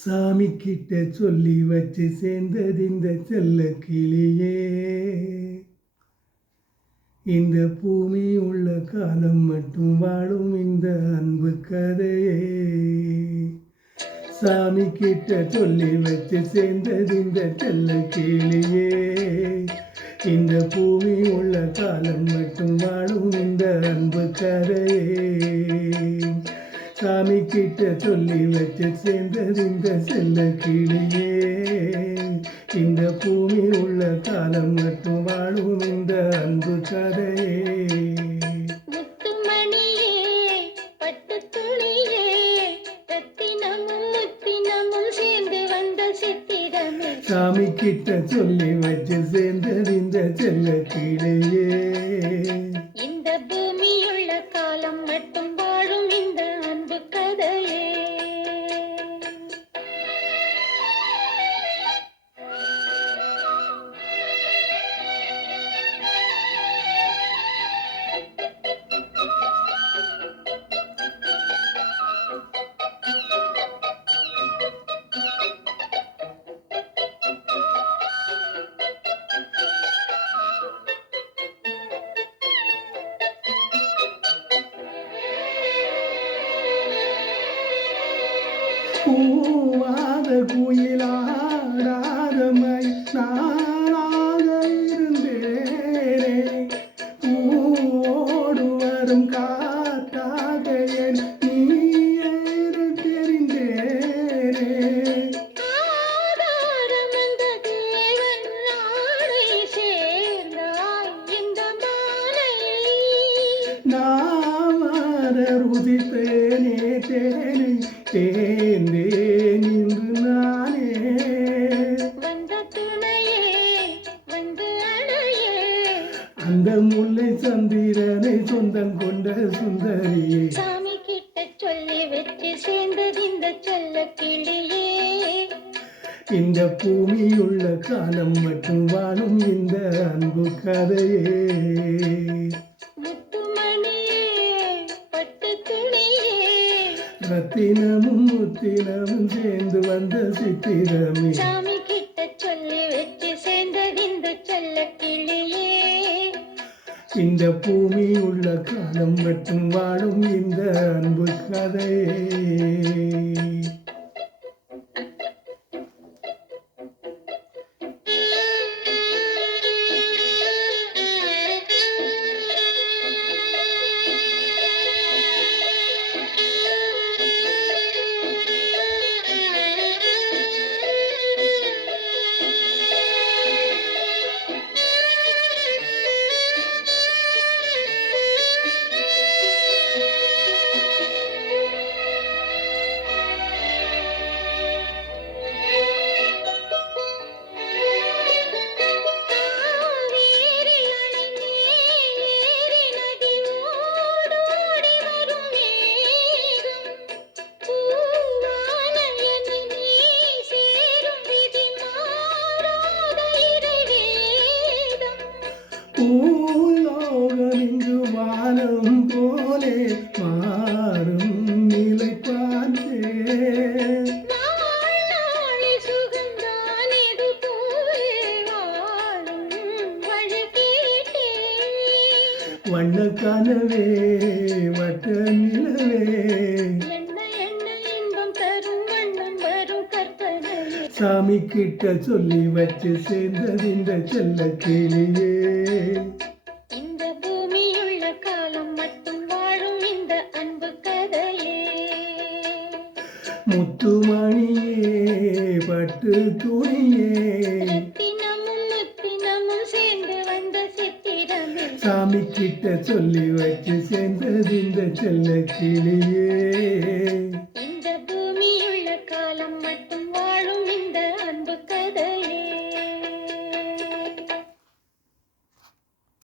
சாமி கிட்ட சொல்லி வச்சு சேர்ந்தது இந்த செல்ல கிளியே. இந்த பூமி உள்ள காலம் மட்டும் வாழும் இந்த அன்பு கதையே. சாமி கிட்ட சொல்லி வச்சு சேர்ந்தது இந்த செல்ல கிளியே. இந்த பூமி உள்ள காலம் மட்டும் வாழும் இந்த அன்பு கதையே. சாமி கிட்ட சொல்லி வச்சு சேர்ந்தது இந்த செல்ல கிளியே. இந்த பூமி உள்ள காலம் மட்டும் வாழும் இந்த அன்பு கதையே. முத்துமணியே பட்டு துணியே ரத்தினமும் முத்தினமும் சேர்ந்து வந்த சித்திரமே. சாமி கிட்ட சொல்லி வச்சு சேர்ந்தது இந்த செல்ல கிளியே. இந்த பூமியுள்ள காலம் மட்டும் வாழும் இந்த அன்பு கதையே. பூவாத குயிலாடாத நானாக இருந்தேனே. பூவோடு வரும் காட்டாக என் நீர் தெரிந்தேனே. ஆதாரம் அந்த தேவன் நாளை சேர்ந்தாய் இந்த மாலையில். நாமர ருதித்தேனே தேனை தேர்ந்தேன் இன்று நானே. வந்த துணையே வந்து அணையே. அந்த முல்லை சந்திரனை சொந்தம் கொண்ட சுந்தரியே. சாமி கிட்ட சொல்லி வச்சு சேர்ந்தது இந்த செல்ல கிளியே. இந்த பூமியுள்ள காலம் மட்டும் வாழும் இந்த அன்பு கதையே. முத்துமணியே பட்டு துணியே ரத்தினமும் முத்தினமும் சேர்ந்து வந்த சித்திரமே. சாமி கிட்ட சொல்லி வச்சு சேர்ந்தது இந்த செல்ல கிளியே. இந்த பூமி உள்ள காலம் மட்டும் வாழும் இந்த அன்பு கதையே. காவேரி அணை மேலேறி நதி ஓடோடி வரும் மேகம். பூவான என்னை நீ சேரும் விதி மாறாத இறைவேதம். பூலோகம் இங்கு வானம் போலே மாறும் நிலை பார்த்தேன். நாள் நாளில் சுகந்தான் இது போலே வாழும் வழி கேட்டேன். வண்ண கனவே வட்ட நிலவே. என்ன என்ன இன்பம் தரும் வண்ணம் வரும் கற்பனையே. சாமி கிட்ட சொல்லி வச்சு சேர்ந்தது இந்த செல்ல கிளியே. இந்த பூமியுள்ள காலம் மட்டும் வாழும் இந்த அன்பு கதையே. முத்துமணியே பட்டு துணியே. ரத்தினமும் முத்தினமும் சேர்ந்து வந்த சித்திரமே. சாமி கிட்ட சொல்லி வச்சு சேர்ந்தது இந்த செல்ல கிளியே. இந்த பூமியுள்ள காலம் மட்டும்